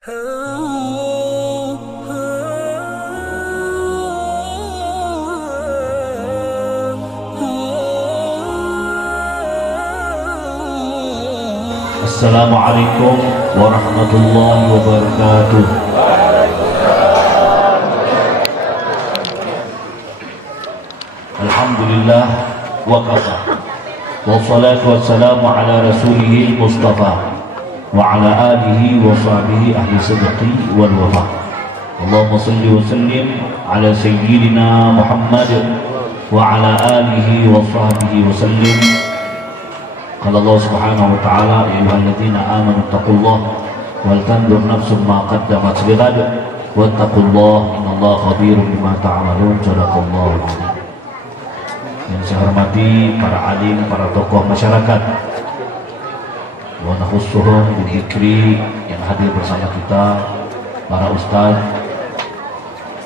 Assalamualaikum warahmatullahi wabarakatuh. Alhamdulillah wa kafa. Wassalatu wassalamu ala rasulihil mustafa wa ala alihi wa sahbihi ahli sidqi wal wafa. Allahumma salli wa sallim ala sayyidina Muhammad wa ala alihi wa sahbihi wa sallim. Qala Allah subhanahu wa ta'ala, ya ayyuhalladzina amanu taqullaha wal tanzur nafsum ma qaddamat lighad wattaqullaha innallaha khabirun bima ta'malun. Shadaqallahu alazim. Yang saya hormati para alim, para tokoh masyarakat, wa nakhussuhum bidzikri, yang hadir bersama kita, para ustaz,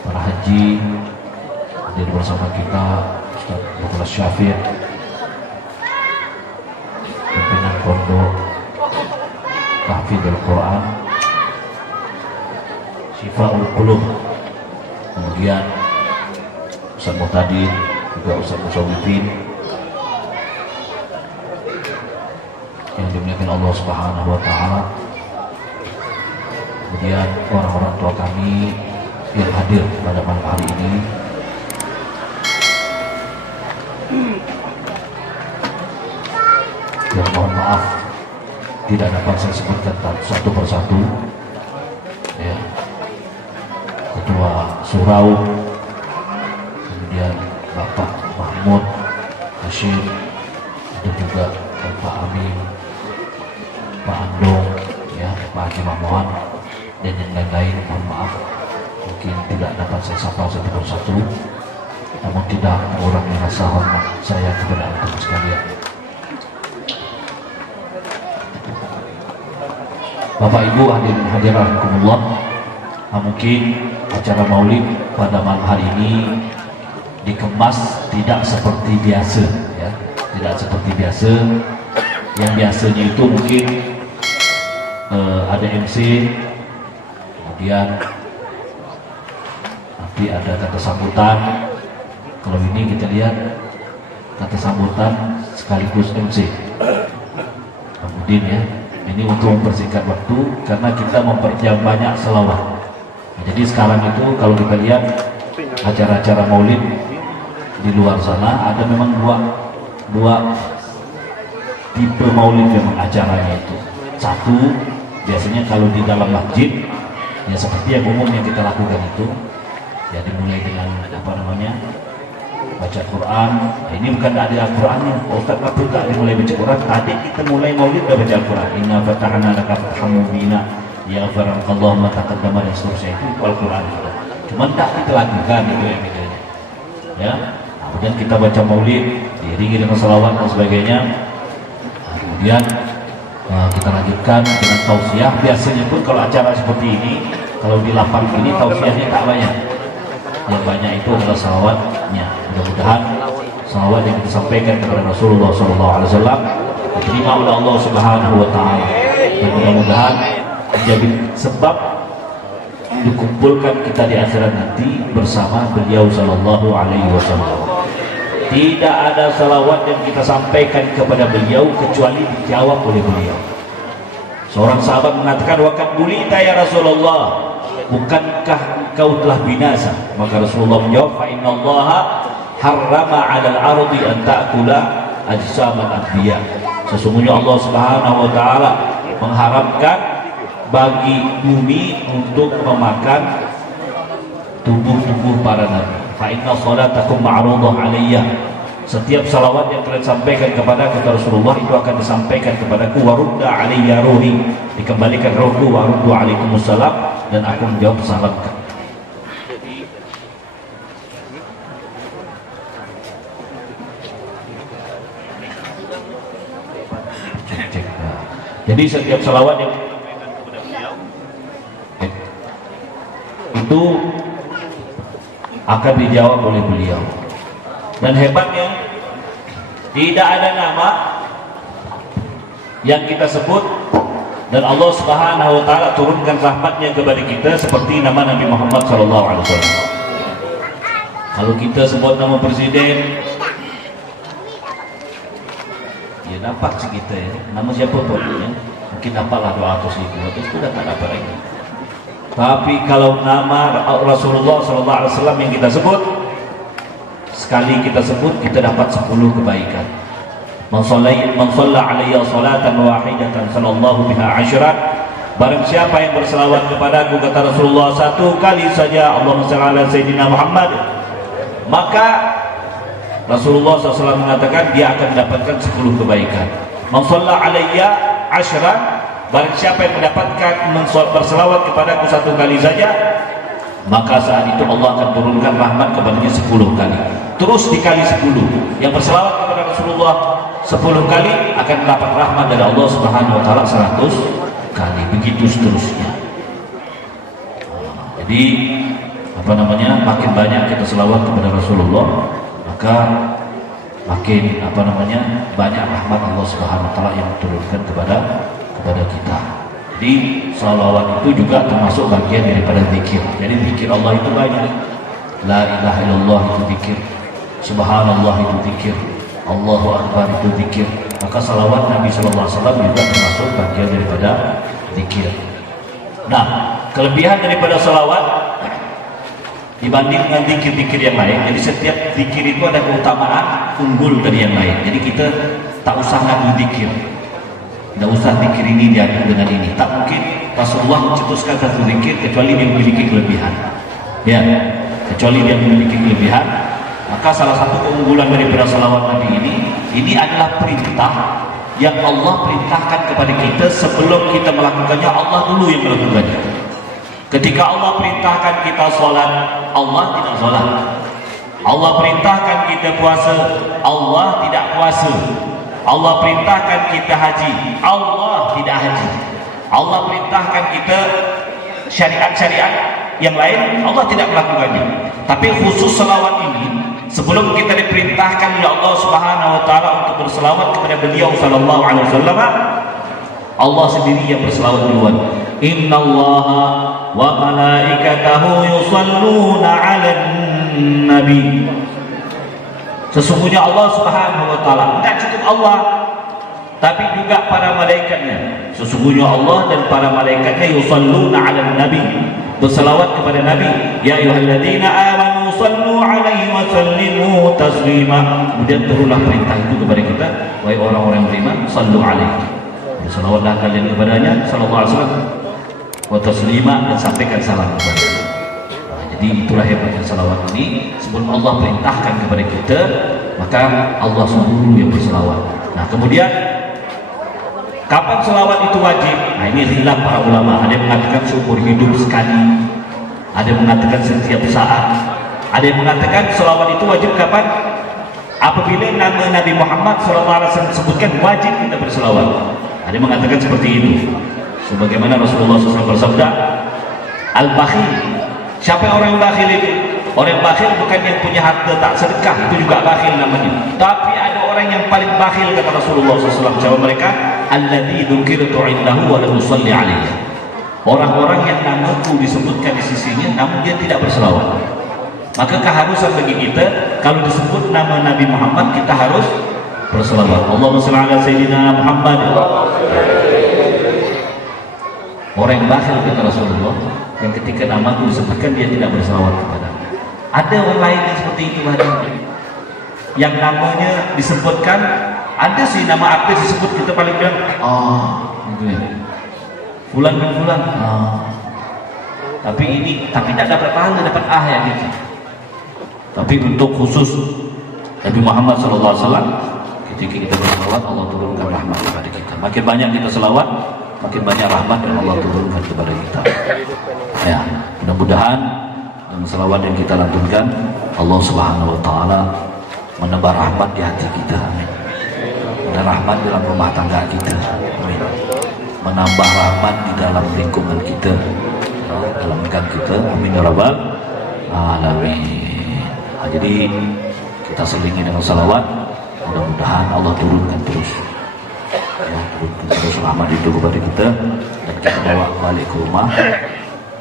para haji hadir bersama kita, Ustaz Dr. Syafiq, pimpinan pondok Tahfidzul Quran Syifaul Qulub, kemudian Ustaz Muhtadin, juga Ustaz Musawifin yang dimuliakan Allah Subhanahu wa ta'ala, kemudian orang-orang tua kami yang hadir pada malam hari ini, yang mohon maaf tidak dapat saya sebutkan satu persatu, ya. Ketua Surau, kemudian Bapak Mahmud Hashim, dan juga Pak Amin, Pak Andong, ya, Pak Haji Mamuan, dan yang lain-lain. Mohon maaf mungkin tidak dapat saya sapa satu persatu, namun tidak mengurangi rasa hormat saya kepada antum sekalian. Bapak Ibu hadirin hadirat rahimakumullah, mungkin acara maulid pada malam hari ini dikemas tidak seperti biasa, ya, tidak seperti biasa. Yang biasanya itu mungkin ada MC, kemudian nanti ada kata sambutan. Kalau ini kita lihat kata sambutan sekaligus MC, kemudian, ya, ini untuk mempersingkat waktu karena kita memperjam banyak selawat. Nah, jadi sekarang itu kalau kita lihat acara-acara maulid di luar sana, ada memang dua tipe maulid memang acaranya itu. Satu, biasanya kalau di dalam masjid, ya seperti yang umum yang kita lakukan itu, ya dimulai dengan baca Quran. Nah, ini bukan ada Al-Qurannya, Ustaz Abdul tak dimulai baca Quran. Tadi kita mulai maulid udah baca Al-Quran, inna fatahna laka fathan mubina yaghfirallahu ma taqaddama, dan seterusnya. Itu Al-Quran juga, cuman tak kita lakukan itu yang bedanya, ya. Kemudian kita baca maulid diiringi dengan salawat dan sebagainya. Nah, kemudian kita lanjutkan dengan tausiah. Biasanya pun kalau acara seperti ini, kalau di lapang ini tausiahnya tak banyak, yang banyak itu adalah salawatnya. Mudah-mudahan salawat yang disampaikan kepada Rasulullah SAW diterima oleh Allah Subhanahu wa ta'ala, dan mudah-mudahan menjadi sebab dikumpulkan kita di akhirat nanti bersama beliau sallallahu alaihi wasallam. Tidak ada salawat yang kita sampaikan kepada beliau kecuali dijawab oleh beliau. Seorang sahabat mengatakan, "Waqad bulita ya Rasulullah, bukankah engkau telah binasa?" Maka Rasulullah menjawab, "Fa innallaha harrama 'alal ardi an ta'kula ajsamal anbiya." Sesungguhnya Allah Subhanahu wa taala mengharamkan bagi bumi untuk memakan tubuh-tubuh para nabi. Fa inna salatakum ma'rudah 'alayya. Setiap salawat yang kalian sampaikan kepada kata Rasulullah itu akan disampaikan kepadaku, wa rudda 'alayya ruhi, dikembalikan rohku, wa ruddu 'alaikumussalam, dan aku menjawab salam. Jadi setiap salawat yang kepada beliau itu akan dijawab oleh beliau. Dan hebatnya, tidak ada nama yang kita sebut dan Allah Subhanahu wa taala turunkan rahmatnya kepada kita seperti nama Nabi Muhammad sallallahu alaihi wasallam. Kalau kita sebut nama presiden, ya dapat sih kita ya. Nama siapa pun ya. Mungkin dapatlah 200.000, itu sudah tak dapat lagi. Tapi kalau nama Rasulullah sallallahu alaihi wasallam yang kita sebut, sekali kita sebut kita dapat 10 kebaikan. Man shalla alayya salatan wahidatan sallallahu biha asyran. Barang siapa yang berselawat kepadaku, kata Rasulullah, satu kali saja, Allahumma shalli ala sayyidina Muhammad, maka Rasulullah SAW mengatakan dia akan mendapatkan 10 kebaikan. Man shalla alayya asyran, barang siapa yang mendapatkan berselawat kepadaku satu kali saja, maka saat itu Allah akan turunkan rahmat kepadanya 10 kali. Terus dikali 10. Yang berselawat kepada Rasulullah 10 kali akan mendapat rahmat dari Allah Subhanahu wa taala 100 kali, begitu seterusnya. Jadi makin banyak kita selawat kepada Rasulullah, maka makin banyak rahmat Allah Subhanahu wa taala yang turunkan kepada kita. Jadi salawat itu juga termasuk bagian daripada zikir. Jadi zikir Allah itu banyak. La ilaha illallah itu zikir, subhanallah itu zikir, Allahu akbar itu zikir. Maka salawat Nabi sallallahu alaihi wasallam juga termasuk bagian daripada zikir. Nah, kelebihan daripada salawat dibanding dengan zikir-zikir yang lain, jadi setiap zikir itu ada keutamaan unggul dari yang lain. Jadi kita tak usah ngadu zikir, tidak usah zikir ini diadu dengan ini. Tak mungkin Rasulullah mencetuskan satu zikir kecuali dia memiliki kelebihan. Ya, kecuali dia memiliki kelebihan. Maka salah satu keunggulan daripada salawat Nabi ini adalah perintah yang Allah perintahkan kepada kita. Sebelum kita melakukannya, Allah dulu yang melakukannya. Ketika Allah perintahkan kita sholat, Allah tidak sholat. Allah perintahkan kita puasa, Allah tidak puasa. Allah perintahkan kita haji, Allah tidak haji. Allah perintahkan kita syariat-syariat yang lain, Allah tidak melakukannya. Tapi khusus selawat ini, sebelum kita diperintahkan oleh Allah Subhanahu wa taala untuk berselawat kepada beliau sallallahu alaihi wasallam, Allah sendiri yang berselawat duluan. Innallaha wa malaikatahu yusalluna 'alan nabi. Sesungguhnya Allah Subhanahu wa taala, tidak cukup Allah, tapi juga para malaikatnya. Sesungguhnya Allah dan para malaikatnya yusalluna 'alan nabi, berselawat kepada Nabi. Ya ayyuhalladzina amanu sallu 'alaihi wa sallimu taslima. Kemudian turunlah perintah itu kepada kita, wahai orang-orang yang beriman, sallu 'alaihi, berselawatlah kalian kepadanya sallallahu alaihi wasallam, wa taslima, dan sampaikan salam kepadanya. Jadi itulah hebatnya salawat ini. Sebelum Allah perintahkan kepada kita, maka Allah sendiri yang berselawat. Nah, kemudian kapan selawat itu wajib? Nah, ini khilaf para ulama. Ada yang mengatakan seumur hidup sekali, ada yang mengatakan setiap saat, ada yang mengatakan selawat itu wajib kapan? Apabila nama Nabi Muhammad SAW disebutkan, wajib kita berselawat. Ada yang mengatakan seperti itu. Sebagaimana Rasulullah SAW bersabda, al-bakhil, siapa orang yang bakhil itu? Orang yang bakhil bukan yang punya harta tak sedekah, itu juga bakhil namanya. Tapi ada orang yang paling bakhil, kata Rasulullah SAW. Siapa mereka? Alladzi dzukirtu indahu wa lam yusalli alaihi. Orang-orang yang namaku disebutkan di sisinya namun dia tidak berselawat. Maka keharusan bagi kita, kalau disebut nama Nabi Muhammad, kita harus berselawat. Allahumma shalli ala sayyidina Muhammad. Orang yang bakhil, kata Rasulullah, yang ketika namaku disebutkan dia tidak berselawat kepada. Ada orang lain yang seperti itu ada, yang namanya disebutkan, ada sih nama artis disebut, kita paling bilang gitu ya, fulan bin fulan, tapi tidak dapat pahala, dapat ya gitu. Tapi untuk khusus Nabi Muhammad SAW, ketika kita berselawat, Allah turunkan rahmat kepada kita. Makin banyak kita selawat, makin banyak rahmat yang Allah turunkan kepada kita. Ya, mudah-mudahan dengan selawat yang kita lantunkan, Allah Subhanahu wa taala menebar rahmat di hati kita. Amin. Dan rahmat dalam rumah tangga kita. Amin. Menambah rahmat di dalam lingkungan kita, dalam negara kita. Amin ya rabbal alamin. Jadi kita selingi dengan salawat, mudah-mudahan Allah turunkan terus ya, terus rahmat itu kepada kita dan kita bawa balik ke rumah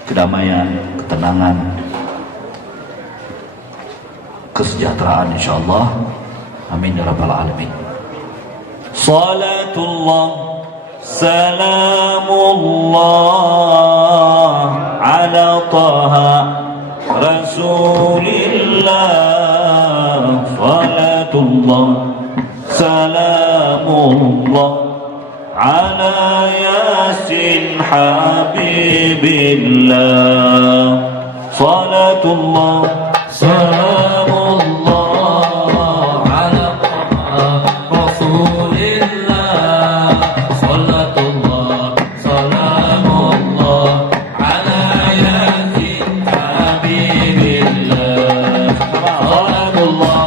kedamaian, ketenangan, kesejahteraan insyaallah. Amin ya rabbal alamin. Salatullah salamullah ala taha rasulillah. Salatullah salamullah ala yasin habibillah. Salatullah salamullah ala rasulillah. Salatullah salamullah ala yasin habibillah. Salatullah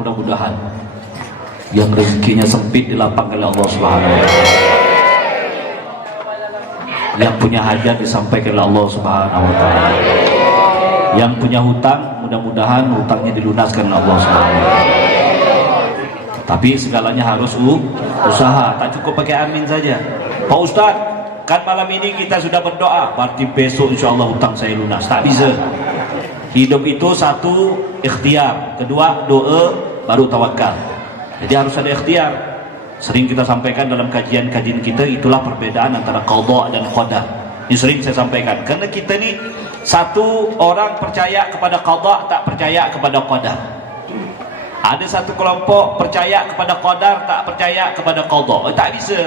mudah-mudahan yang rezekinya sempit dilapangkan oleh Allah Subhanahu wa taala, yang punya hajat disampaikan oleh Allah Subhanahu wa taala, yang punya hutang mudah-mudahan hutangnya dilunaskan oleh Allah Subhanahu wa taala. Tapi segalanya harus usaha, tak cukup pakai amin saja. Pak Ustaz, kan malam ini kita sudah berdoa, berarti besok insya Allah hutang saya lunas. Tak bisa. Hidup itu satu ikhtiar, kedua doa, baru tawakal. Jadi harus ada ikhtiar. Sering kita sampaikan dalam kajian-kajian kita, itulah perbedaan antara qadha dan qadar. Ini sering saya sampaikan. Karena kita ni satu orang percaya kepada qadha, tak percaya kepada qadar. Ada satu kelompok percaya kepada qadar, tak percaya kepada qadha. Tak bisa.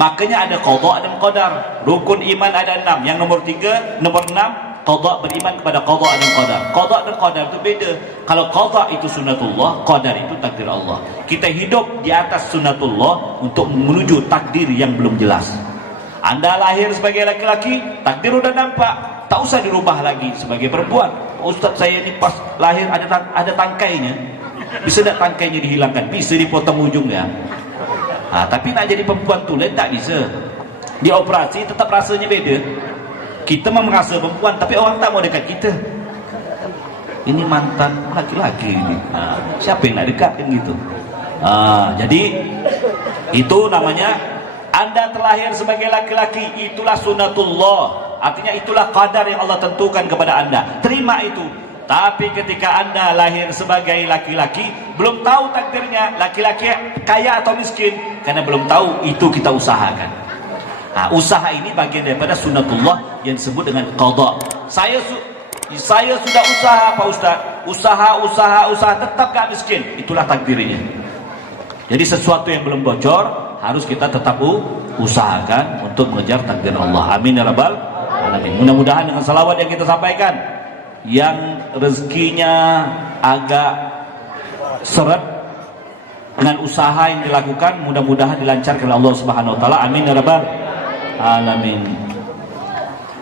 Makanya ada qadha dan qadar. Rukun iman ada 6. Yang nomor 3, nomor 6 qadha, beriman kepada qadha dan qadar. Qadha dan qadar itu beda. Kalau qadha itu sunnatullah, qadar itu takdir Allah. Kita hidup di atas sunnatullah untuk menuju takdir yang belum jelas. Anda lahir sebagai laki-laki, takdir udah nampak, tak usah dirubah lagi sebagai perempuan. Ustaz, saya ini pas lahir ada tangkainya. Bisa tak tangkainya dihilangkan? Bisa dipotong ujungnya. Tapi nak jadi perempuan tulen tak bisa. Di operasi tetap rasanya beda. Kita memang merasa perempuan, tapi orang tak mau dekat kita. Ini mantan laki-laki ini. Siapa yang nak dekat kan gitu. Jadi itu namanya Anda terlahir sebagai laki-laki, itulah sunnatullah. Artinya itulah qadar yang Allah tentukan kepada Anda. Terima itu. Tapi ketika Anda lahir sebagai laki-laki, belum tahu takdirnya laki-laki kaya atau miskin, karena belum tahu, itu kita usahakan. Usaha ini bagian daripada sunnatullah yang disebut dengan qadha. Saya sudah usaha Pak Ustaz, usaha tetap gak miskin, itulah takdirnya. Jadi sesuatu yang belum bocor harus kita tetap usahakan untuk mengejar takdir Allah. Amin ya rabbal alamin. Mudah-mudahan dengan salawat yang kita sampaikan, yang rezekinya agak seret dengan usaha yang dilakukan, mudah-mudahan dilancarkan Allah Subhanahu wa taala. Amin ya rabbal alamin.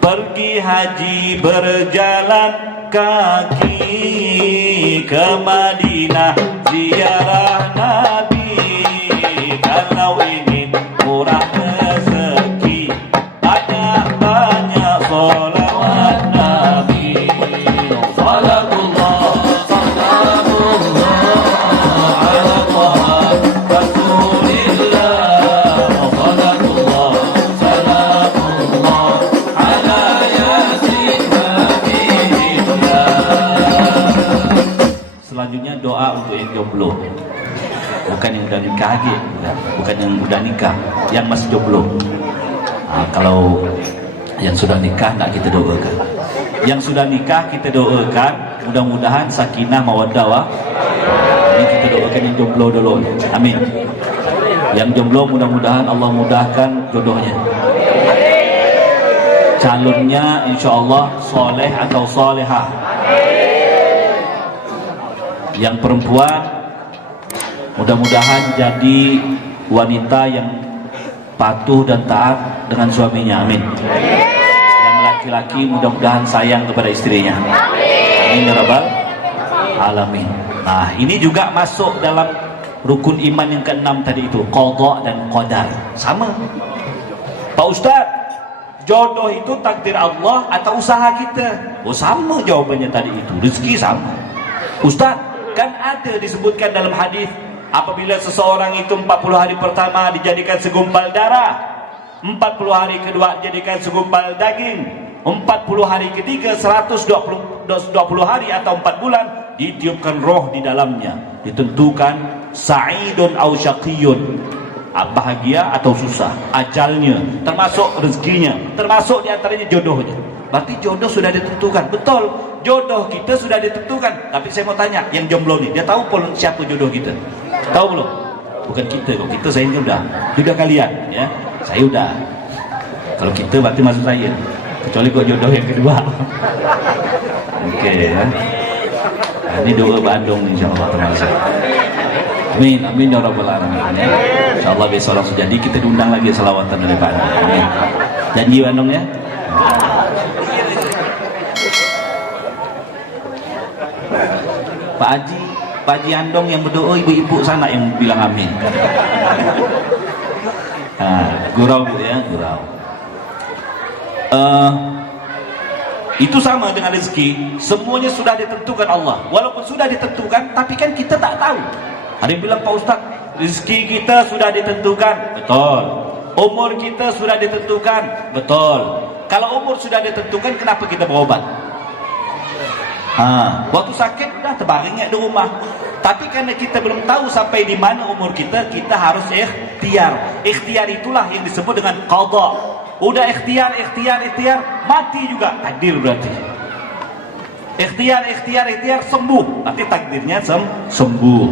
Pergi haji berjalan kaki ke Madinah ziarah Nabi. Kalau ingin murah rezeki, banyak-banyak sholawat Nabi. Salatullah udah nikah lagi, bukan yang udah nikah, yang masih jomblo. Kalau yang sudah nikah nggak kita doakan. Yang sudah nikah kita doakan mudah-mudahan sakinah mawaddah. Ini kita doakan yang jomblo dulu. Amin. Yang jomblo mudah-mudahan Allah mudahkan jodohnya. Calonnya insyaallah soleh atau solehah. Yang perempuan mudah-mudahan jadi wanita yang patuh dan taat dengan suaminya. Amin. Yang laki-laki mudah-mudahan sayang kepada istrinya. Amin ya rabbal alamin. Nah, ini juga masuk dalam rukun iman yang keenam tadi itu, qada dan qadar. Sama. Pak Ustaz, jodoh itu takdir Allah atau usaha kita? Oh, sama jawabannya tadi itu. Rezeki sama. Ustaz, kan ada disebutkan dalam hadis, apabila seseorang itu 40 hari pertama dijadikan segumpal darah, 40 hari kedua dijadikan segumpal daging, 40 hari ketiga 120 hari atau 4 bulan ditiupkan roh di dalamnya, ditentukan sa'idun au syaqiyun, bahagia atau susah, ajalnya, termasuk rezekinya, termasuk diantaranya jodohnya. Berarti jodoh sudah ditentukan. Betul, jodoh kita sudah ditentukan. Tapi saya mau tanya, yang jomblo nih, dia tahu pun siapa jodoh kita? Tahu belum? Bukan kita kok, kita saya udah kalian ya, saya udah. Kalau kita berarti maksud saya, kecuali kok jodoh yang kedua. Oke ya. Nah, ini doa Bandung insyaallah termasuk. Amin, amin ya rabbal alamin. Insyaallah besok langsung jadi kita diundang lagi selawatan dari Bandung. Amin. Janji Bandung ya. Pak Haji Andong yang berdoa, ibu-ibu sana yang bilang amin. Gurau bu ya, gurau. Itu sama dengan rezeki, semuanya sudah ditentukan Allah. Walaupun sudah ditentukan, tapi kan kita tak tahu. Ada yang bilang, Pak Ustaz, rezeki kita sudah ditentukan. Betul. Umur kita sudah ditentukan. Betul. Kalau umur sudah ditentukan, kenapa kita berobat? Waktu sakit udah terbaring di rumah. Tapi karena kita belum tahu sampai di mana umur kita, kita harus ikhtiar. Ikhtiar itulah yang disebut dengan qada. Udah ikhtiar, mati juga takdir berarti. Ikhtiar, sembuh, berarti takdirnya sembuh.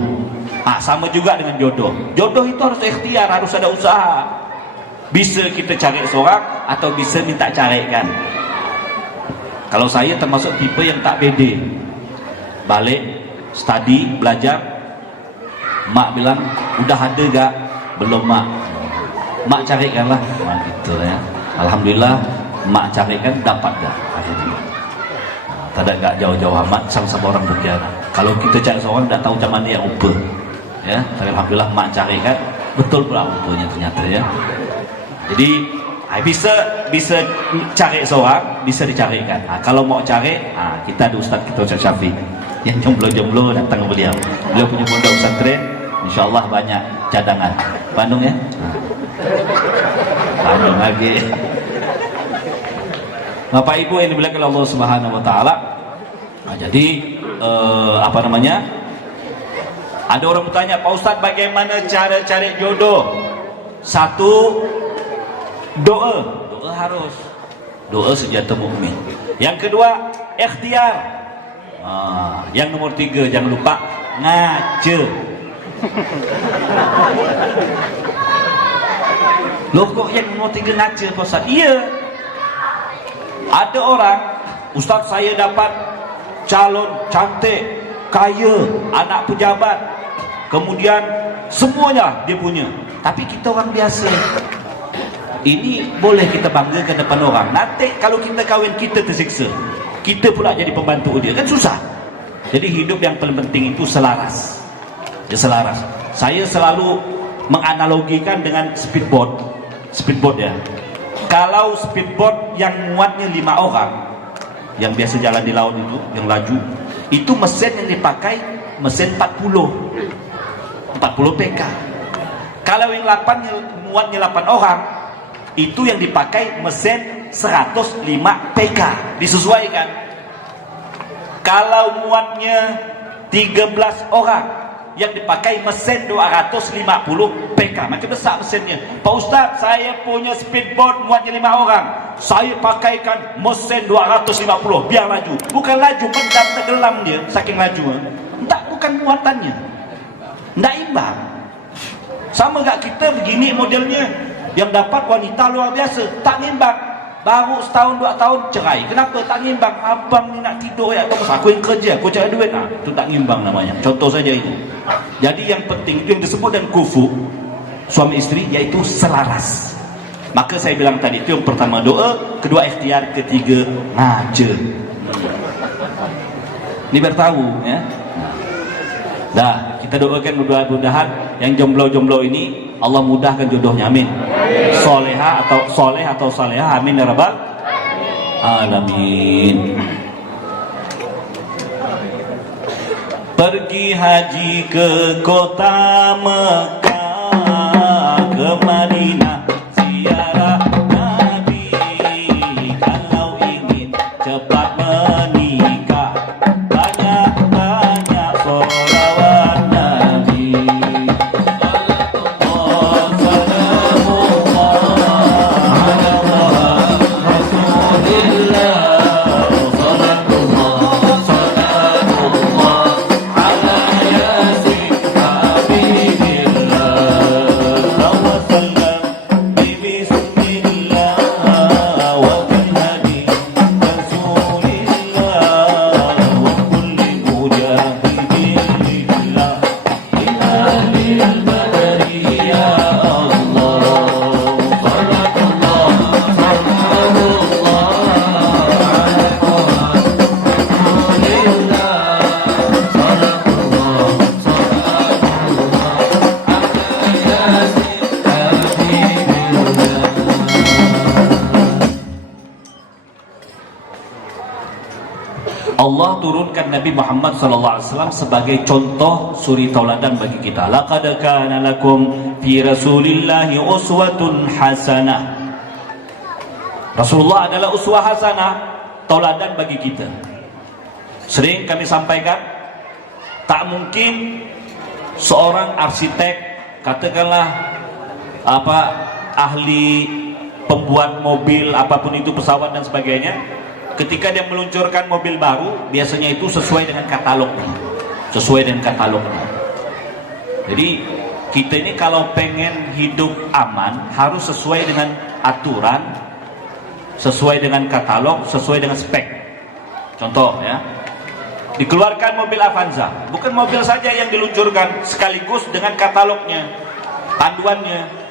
Sama juga dengan jodoh. Jodoh itu harus ikhtiar, harus ada usaha. Bisa kita cari seorang atau bisa minta carikan. Kalau saya termasuk tipe yang tak pede. Balik, study, belajar. Mak bilang, udah ada gak? Belum mak. Mak carikanlah. Gitu ya. Alhamdulillah, mak carikan dapat dah. Akhirnya. Tak ada gak jauh-jauh amat sama-sama orang bukian. Kalau kita cari seorang tak tahu macam mana yang rupa. Ya, tapi alhamdulillah mak carikan betul pula rupanya ternyata ya. Jadi bisa cari seorang, bisa dicarikan. Kalau mau cari, kita ada Ustaz kita Ustaz Syafiq yang jomblo-jomblo datang ke beliau. Beliau punya pondok pesantren, insyaallah banyak cadangan. Bandung ya? Bandung lagi. Bapak Ibu yang dimuliakan Allah Subhanahu wa taala. Jadi ada orang bertanya, Pak Ustaz, bagaimana cara cari jodoh? Satu, doa harus. Doa senjata mukmin. Yang kedua, ikhtiar. Yang nomor 3, jangan lupa ngaca. Loh kok yang nomor 3 ngaca, Pak Ustaz? Iya. Ada orang, Ustaz saya dapat calon cantik, kaya, anak pejabat, kemudian semuanya dia punya. Tapi kita orang biasa. Ini boleh kita banggakan depan orang. Nanti kalau kita kahwin, kita tersiksa. Kita pula jadi pembantu dia, kan susah. Jadi hidup yang paling penting itu selaras. Ya selaras. Saya selalu menganalogikan dengan speedboat. Speedboat ya. Kalau speedboat yang muatnya 5 orang, yang biasa jalan di laut itu, yang laju, itu mesin yang dipakai mesin 40 PK. Kalau yang 8 muatnya 8 orang, itu yang dipakai mesin 105 PK, disesuaikan. Kalau muatnya 13 orang, yang dipakai mesin 250 PK. Macam besar mesinnya. Pak Ustaz, saya punya speedboat muatnya 5 orang. Saya pakaikan mesin 250 biar laju. Bukan laju, mendam tenggelam dia saking laju. Tak, bukan muatannya. Tak imbang. Sama gak kita begini modelnya. Yang dapat wanita luar biasa, tak imbang. Baru setahun 2 tahun cerai. Kenapa tak ngimbang? Abang ni nak tidur ya, atau aku yang kerja, aku cari duit. Itu tak ngimbang namanya. Contoh saja itu. Jadi yang penting itu yang disebut dan kufu suami istri, yaitu selaras. Maka saya bilang tadi itu yang pertama doa, kedua ikhtiar, ketiga ngaja. Ini bertahu ya. Dah, kita doakan mudah-mudahan yang jomblo-jomblo ini Allah mudahkan jodohnya, amin. Soleha atau soleh atau saleha, amin ya rabbal alamin. Pergi haji ke kota Mekah, ke Madinah ziarah Nabi. Kalau ingin cepat menikah, banyak-banyak sholawat Nabi. Allah turunkan Nabi Muhammad SAW sebagai contoh suri tauladan bagi kita. Laqad kana lakum fi Rasulillahi uswatun hasanah. Rasulullah adalah uswah hasanah, tauladan bagi kita. Sering kami sampaikan, tak mungkin seorang arsitek, katakanlah ahli pembuat mobil, apapun itu, pesawat dan sebagainya, ketika dia meluncurkan mobil baru, biasanya itu sesuai dengan katalognya. Jadi kita ini kalau pengen hidup aman, harus sesuai dengan aturan, sesuai dengan katalog, sesuai dengan spek. Contoh ya, dikeluarkan mobil Avanza, bukan mobil saja yang diluncurkan, sekaligus dengan katalognya, panduannya.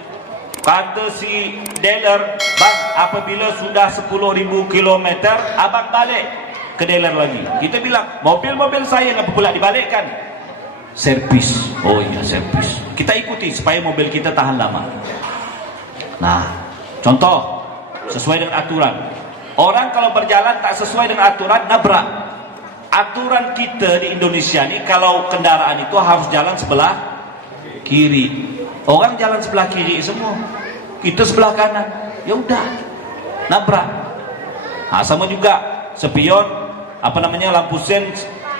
Kata si dealer, bang, apabila sudah 10.000 km, abang balik ke dealer lagi. Kita bilang, mobil-mobil saya ngapa pula dibalikkan? Servis. Oh iya, servis. Kita ikuti supaya mobil kita tahan lama. Nah, contoh, sesuai dengan aturan. Orang kalau berjalan tak sesuai dengan aturan, nabrak. Aturan kita di Indonesia ini, kalau kendaraan itu harus jalan sebelah kiri. Orang jalan sebelah kiri semua, kita sebelah kanan, ya udah nabrak. Nah, sama juga spion, lampu sen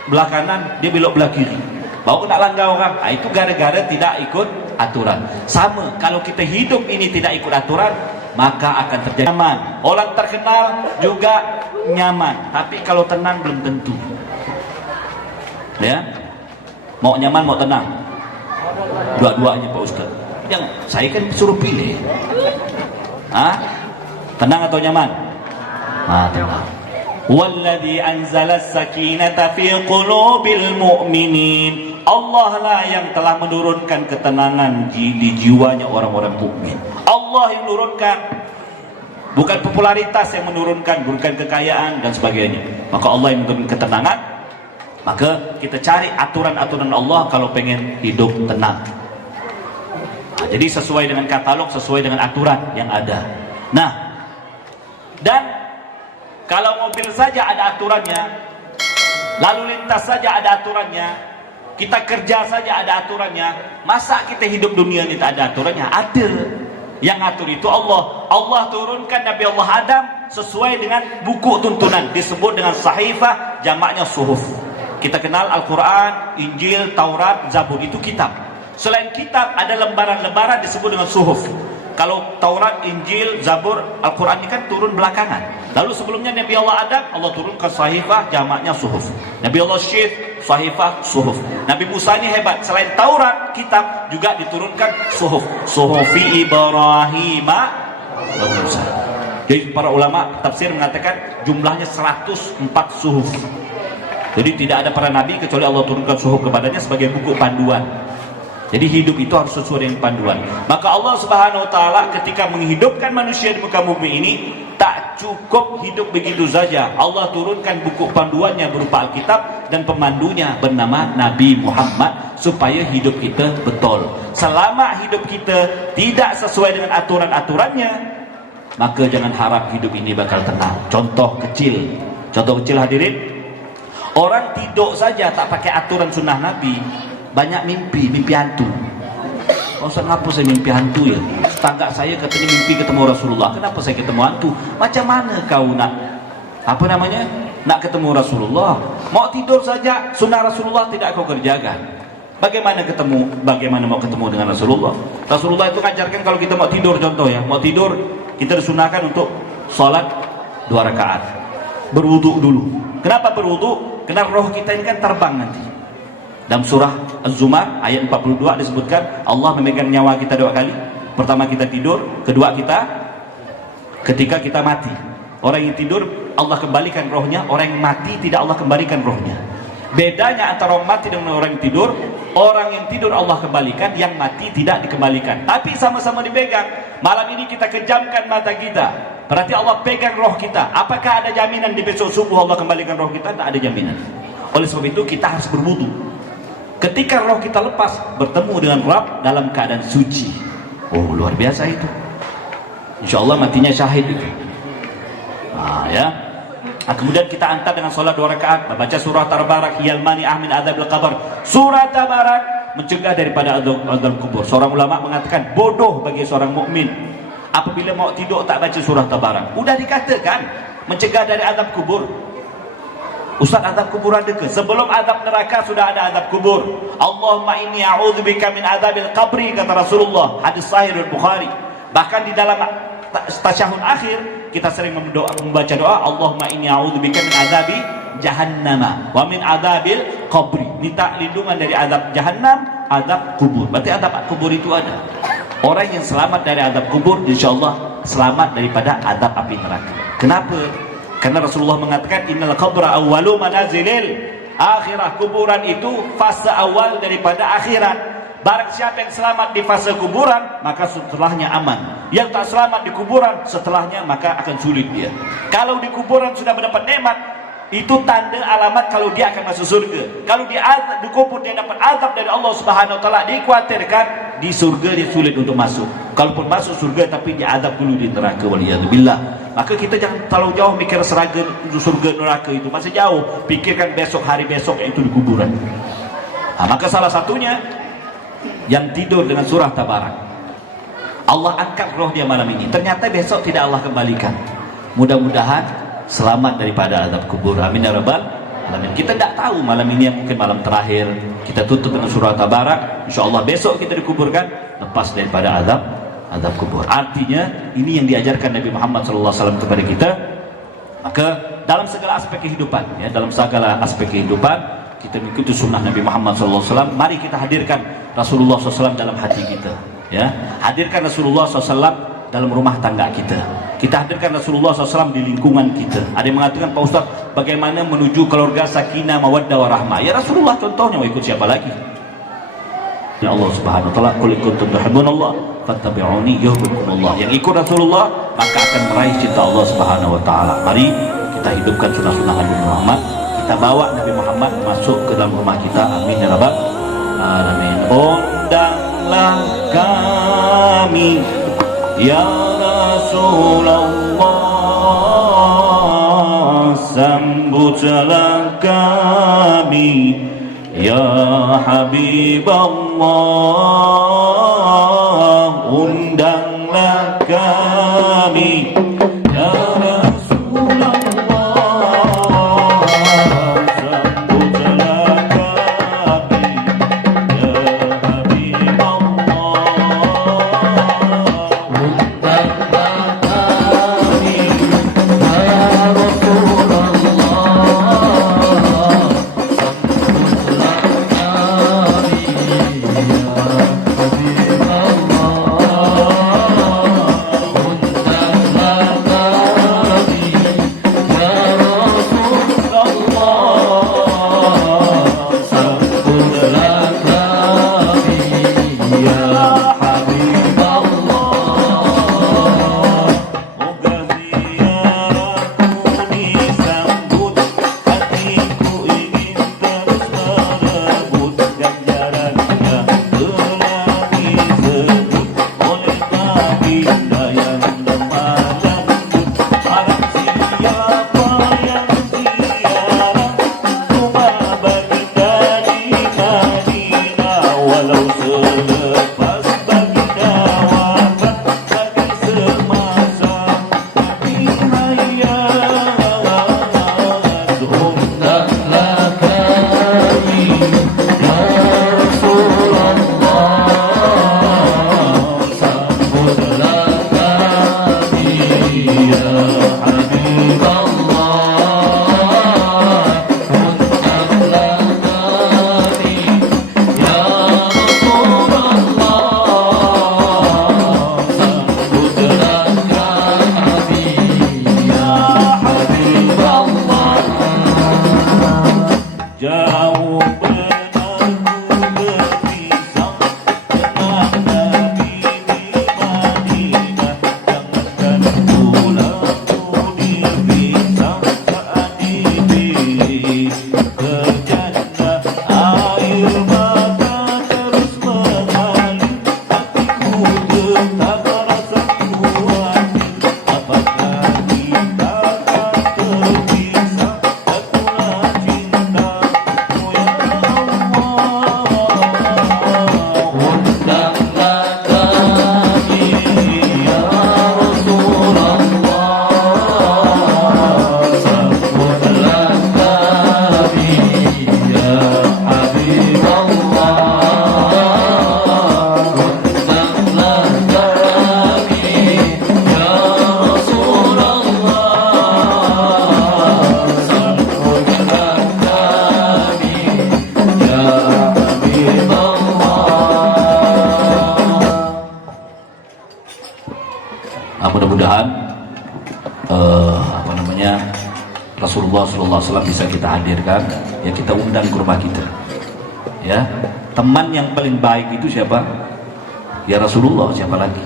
belah kanan, dia belok belah kiri, baru nak langgar orang. Nah, itu gara-gara tidak ikut aturan. Sama, kalau kita hidup ini tidak ikut aturan, maka akan terjadi nyaman. Orang terkenal juga nyaman, tapi kalau tenang belum tentu. Ya, mau nyaman mau tenang, dua-duanya Pak Ustaz. Yang saya kan suruh pilih. Tenang atau nyaman? Tenang. Walladzi anzala as-sakinata fi qulubil mu'minin. Allah lah yang telah menurunkan ketenangan di jiwanya orang-orang mukmin. Allah yang menurunkan, bukan popularitas yang menurunkan, bukan kekayaan dan sebagainya. Maka Allah yang menurunkan ketenangan. Maka kita cari aturan-aturan Allah kalau pengen hidup tenang. Jadi sesuai dengan katalog, sesuai dengan aturan yang ada. Nah, dan kalau mobil saja ada aturannya, lalu lintas saja ada aturannya, kita kerja saja ada aturannya, masa kita hidup dunia ini tak ada aturannya? Ada. Yang atur itu Allah. Allah turunkan Nabi Allah Adam sesuai dengan buku tuntunan, disebut dengan sahifah, jamaknya suhuf. Kita kenal Al-Quran, Injil, Taurat, Zabur, itu kitab. Selain kitab ada lembaran-lembaran disebut dengan suhuf. Kalau Taurat, Injil, Zabur, Al-Quran ini kan turun belakangan. Lalu sebelumnya Nabi Allah Adam, Allah turunkan sahifah, jamaknya suhuf. Nabi Allah Syith, sahifah, suhuf. Nabi Musa ini hebat, selain Taurat, kitab, juga diturunkan suhuf. Suhufi Ibrahim wa Musa. Jadi para ulama tafsir mengatakan jumlahnya 104 suhuf. Jadi tidak ada para nabi kecuali Allah turunkan suhuf kepadanya sebagai buku panduan. Jadi hidup itu harus sesuai dengan panduan. Maka Allah Subhanahu wa taala ketika menghidupkan manusia di muka bumi ini tak cukup hidup begitu saja. Allah turunkan buku panduannya berupa Alkitab dan pemandunya bernama Nabi Muhammad supaya hidup kita betul. Selama hidup kita tidak sesuai dengan aturan-aturannya, maka jangan harap hidup ini bakal tenang. Contoh kecil hadirin, orang tidur saja tak pakai aturan sunnah Nabi, banyak mimpi hantu. Ustaz, kenapa saya mimpi hantu ya? Tetangga saya katanya mimpi ketemu Rasulullah. Kenapa saya ketemu hantu? Macam mana kau nak nak ketemu Rasulullah? Mau tidur saja sunnah Rasulullah tidak kau kerjakan. Bagaimana mau ketemu dengan Rasulullah? Rasulullah itu mengajarkan kalau kita mau tidur, contoh ya, mau tidur kita disunahkan untuk sholat 2 rakaat. Berwudu dulu. Kenapa berwudu? Karena roh kita ini kan terbang nanti. Dalam surah Az-Zumar ayat 42 disebutkan Allah memegang nyawa kita 2 kali. Pertama kita tidur, kedua ketika kita mati. Orang yang tidur Allah kembalikan rohnya, orang yang mati tidak Allah kembalikan rohnya. Bedanya antara orang mati dengan orang yang tidur, orang yang tidur Allah kembalikan, yang mati tidak dikembalikan. Tapi sama-sama dipegang. Malam ini kita kejamkan mata kita, berarti Allah pegang roh kita. Apakah ada jaminan di besok subuh Allah kembalikan roh kita? Tak ada jaminan. Oleh sebab itu kita harus berwudu. Ketika roh kita lepas, bertemu dengan Rabb dalam keadaan suci. Oh, luar biasa itu. Insya Allah matinya syahid itu. Kemudian kita antar dengan sholat 2 rakaat, membaca surah Tabarak, Yalmani Ahmin Adzabil Qabr. Surah Tabarak mencegah daripada azab kubur. Seorang ulama mengatakan bodoh bagi seorang mukmin apabila mau tidur tak baca surah Tabarak. Udah dikatakan mencegah dari azab kubur. Ustaz, azab kubur ada ke? Sebelum azab neraka sudah ada azab kubur. Allahumma inni a'udzubika min azabil qabri, kata Rasulullah, hadis sahih Bukhari. Bahkan di dalam tasyahud akhir kita sering membaca doa Allahumma inni a'udzubika min azabi jahannama wa min azabil qabri. Minta lindungan dari azab jahannam, azab kubur. Berarti azab kubur itu ada. Orang yang selamat dari azab kubur insyaallah selamat daripada azab api neraka. Kenapa? Karena Rasulullah mengatakan innal qabra awwalu manazilil akhirah. Kuburan itu fase awal daripada akhirat. Barang siapa yang selamat di fase kuburan, maka setelahnya aman. Yang tak selamat di kuburan, setelahnya maka akan sulit dia. Kalau di kuburan sudah mendapat nikmat, itu tanda alamat kalau dia akan masuk surga. Kalau di kubur dia dapat azab dari Allah Subhanahu wa taala, dikhawatirkan di surga dia sulit untuk masuk. Kalaupun masuk surga tapi dia azab dulu di neraka, waliyadzubillah. Maka kita jangan terlalu jauh mikir seragam surga neraka itu, masih jauh. Pikirkan besok, hari besok, yaitu di kuburan. Maka salah satunya yang tidur dengan surah Tabarak, Allah angkat roh dia malam ini, ternyata besok tidak Allah kembalikan. Mudah-mudahan selamat daripada azab kubur. Amin ya rabbal alamin. Kita tidak tahu malam ini yang mungkin malam terakhir kita tutup dengan surah Tabarak. InsyaAllah besok kita dikuburkan lepas daripada azab kubur. Artinya ini yang diajarkan Nabi Muhammad SAW kepada kita. Maka dalam segala aspek kehidupan, ya, dalam segala aspek kehidupan kita mengikuti sunnah Nabi Muhammad SAW. Mari kita hadirkan Rasulullah SAW dalam hati kita, ya. Hadirkan Rasulullah SAW dalam rumah tangga kita. Kita hadirkan Rasulullah SAW di lingkungan kita. Ada yang mengatakan, Pak Ustaz, bagaimana menuju keluarga sakinah, mawaddah, warahmah? Ya Rasulullah contohnya, mau ikut siapa lagi? Ya Allah Subhanahu wa taala, qul kuntum tuhibbunallah fattabi'uni yuhibbukumullah. Yang ikut Rasulullah maka akan meraih cinta Allah Subhanahu wa taala. Mari kita hidupkan sunnah-sunnah Nabi Muhammad. Kita bawa Nabi Muhammad masuk ke dalam rumah kita. Amin ya rabbal alamin. Undanglah kami ya Rasulullah, sambutlah kami ya Habibullah, undanglah kami ya Rasulullah, sambutlah tak terasa kuat, apakah kita tak terpisah, akulah cintamu ya Allah. Undanglah kami ya Rasulullah, sambutlah kami ya Habib Allah. Undanglah kami ya Rasulullah, sambutlah kami ya Habib Allah. Mudah-mudahan Rasulullah SAW bisa kita hadirkan, ya kita undang ke rumah kita. Ya, teman yang paling baik itu siapa? Ya Rasulullah, siapa lagi?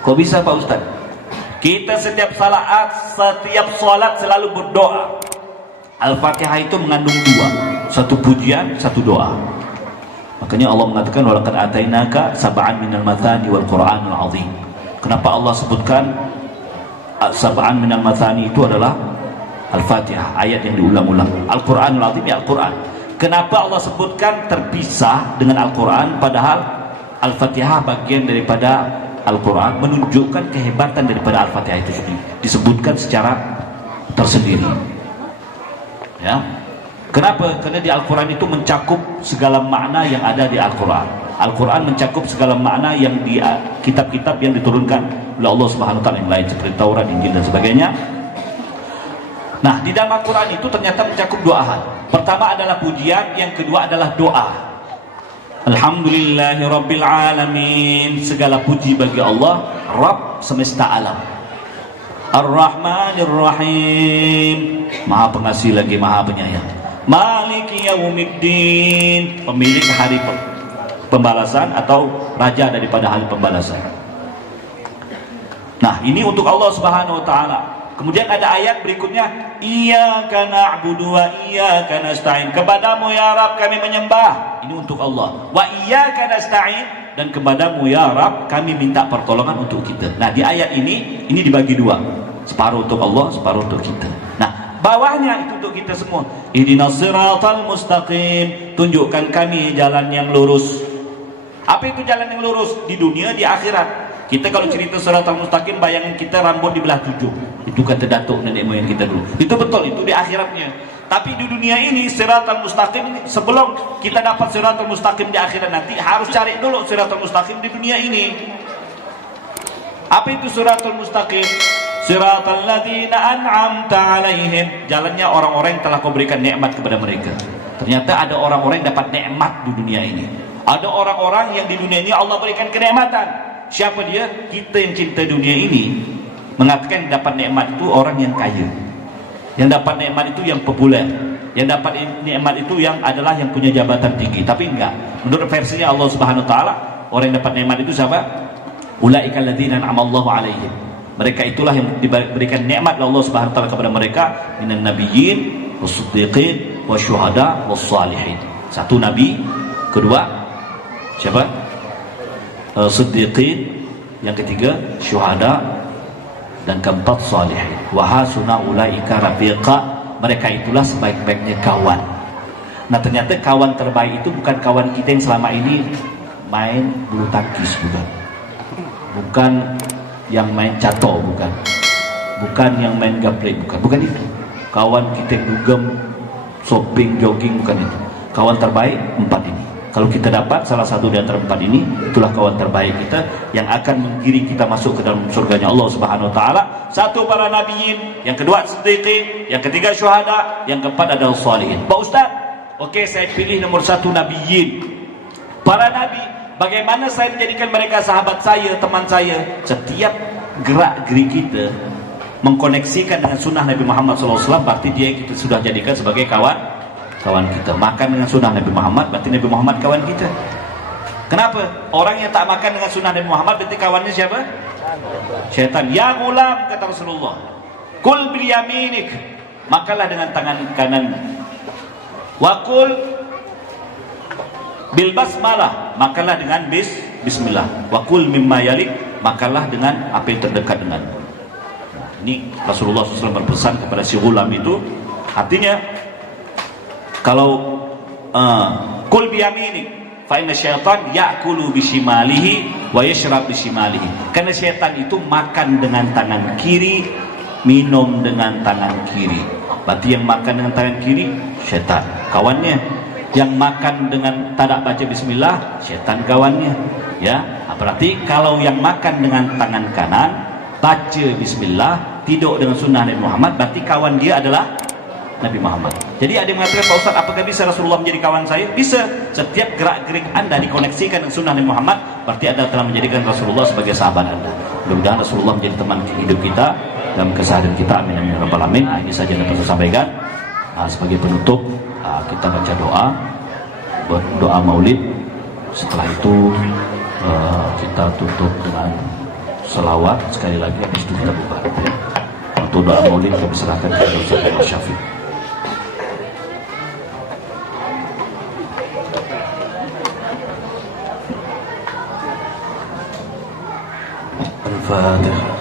Kok bisa Pak Ustaz? Kita setiap salat selalu berdoa. Al-Fatihah itu mengandung dua, satu pujian, satu doa. Makanya Allah mengatakan walaqad atainaka sab'an minal mathani wal Qur'anul azim. Kenapa Allah sebutkan sab'an minal mathani itu adalah Al-Fatihah, ayat yang diulang-ulang. Al-Quranul Azim ya Al-Quran. Kenapa Allah sebutkan terpisah dengan Al-Quran, padahal Al-Fatihah bagian daripada Al-Quran, menunjukkan kehebatan daripada Al-Fatihah itu sendiri, disebutkan secara tersendiri. Ya, kenapa? Karena di Al-Quran itu mencakup segala makna yang ada di Al-Quran. Al-Quran mencakup segala makna yang di kitab-kitab yang diturunkan oleh Allah Subhanahu Wa Taala yang lain seperti Taurat, Injil dan sebagainya. Nah, di dalam Al-Quran itu ternyata mencakup dua hal. Pertama adalah pujian, yang kedua adalah doa. Alhamdulillahirabbil alamin, segala puji bagi Allah, Rabb semesta alam. Ar-Rahmanir Rahim, Maha Pengasih lagi Maha Penyayang. Maliki Yaumiddin, pemilik hari pembalasan atau raja daripada hari pembalasan. Nah, ini untuk Allah Subhanahu Wa Taala. Kemudian ada ayat berikutnya, Iyyaka na'budu wa iyyaka nasta'in. Kepadamu ya Rabb kami menyembah. Ini untuk Allah. Wa iyyaka nasta'in, dan kepadamu ya Rabb kami minta pertolongan untuk kita. Nah, di ayat ini dibagi dua. Separuh untuk Allah, separuh untuk kita. Nah, bawahnya itu untuk kita semua. Ihdinas siratal mustaqim. Tunjukkan kami jalan yang lurus. Apa itu jalan yang lurus? Di dunia, di akhirat. Kita kalau cerita siratal mustaqim, bayangin kita rambut dibelah 7. Itu kata datuk nenek moyang kita dulu. Itu betul, itu di akhiratnya. Tapi di dunia ini siratal mustaqim ini, sebelum kita dapat siratal mustaqim di akhirat nanti, harus cari dulu siratal mustaqim di dunia ini. Apa itu siratal mustaqim? Siratal ladzina an'amta alaihim, jalannya orang-orang yang telah kau berikan nikmat kepada mereka. Ternyata ada orang-orang yang dapat nikmat di dunia ini. Ada orang-orang yang di dunia ini Allah berikan kenikmatan. Siapa dia? Kita yang cinta dunia ini mengatakan dapat nikmat itu orang yang kaya, yang dapat nikmat itu yang populer, yang dapat nikmat itu yang adalah yang punya jabatan tinggi. Tapi enggak, menurut versinya Allah Subhanahu Wa Taala, orang yang dapat nikmat itu siapa? Ulaika alladzina an'amallahu alaihim. Mereka itulah yang diberikan nikmat oleh Allah Subhanahu Wa Taala kepada mereka, minan nabiyyin was-siddiqin wasyuhada was-salihin. Satu nabi, kedua siapa? Siddiqin, yang ketiga syuhada, dan keempat salihin. Wa hasuna ulaika rafiqa, mereka itulah sebaik-baiknya kawan. Nah, ternyata kawan terbaik itu bukan kawan kita yang selama ini main bulu tangkis, bukan yang main cato, bukan yang main gaplek, bukan itu. Kawan kita yang dugem, shopping, jogging, bukan itu. Kawan terbaik empat ini. Kalau kita dapat salah satu di antara empat ini, itulah kawan terbaik kita yang akan menggiring kita masuk ke dalam surganya Allah Subhanahu Wa Taala. Satu, para nabiyin, yang kedua siddiqin, yang ketiga syuhada, yang keempat adalah salihin. Pak Ustaz, oke, saya pilih nomor satu nabiyin, para nabi. Bagaimana saya menjadikan mereka sahabat saya, teman saya? Setiap gerak-gerik kita mengkoneksikan dengan sunnah Nabi Muhammad SAW, berarti dia kita sudah jadikan sebagai kawan kita. Makan dengan sunnah Nabi Muhammad, berarti Nabi Muhammad kawan kita. Kenapa? Orang yang tak makan dengan sunnah Nabi Muhammad, berarti kawannya siapa? Syaitan. Ya gulam, kata Rasulullah, kul bil yaminik, makanlah dengan tangan kanan. Wa kul bil basmalah, makanlah dengan bismillah. Wa kul mimma yalik, makanlah dengan apa yang terdekat dengan. Ini Rasulullah SAW berpesan kepada si ghulam itu. Artinya kalau kul biyamini fa inna syaitan ya'kulu bishimalihi wa yashrab bishimalihi. Karena syaitan itu makan dengan tangan kiri, minum dengan tangan kiri. Berarti yang makan dengan tangan kiri syaitan kawannya, yang makan dengan tak baca bismillah syaitan kawannya, ya. Berarti kalau yang makan dengan tangan kanan baca bismillah, tidur dengan sunnah Nabi Muhammad, berarti kawan dia adalah Nabi Muhammad. Jadi ada yang mengatakan, Pak Ustaz, apakah bisa Rasulullah menjadi kawan saya? Bisa. Setiap gerak-gerik Anda dikoneksikan dengan sunnah Nabi Muhammad, berarti Anda telah menjadikan Rasulullah sebagai sahabat Anda. Mudah-mudahan Rasulullah menjadi teman hidup kita dalam keseharian kita. Amin amin rabbal alamin. Ini saja yang dapat saya sampaikan. Sebagai penutup, kita baca doa, doa maulid. Setelah itu kita tutup dengan selawat sekali lagi, habis itu kita buka. Untuk doa maulid kita serahkan kepada Ustaz Syafiq. Al-Fatihah.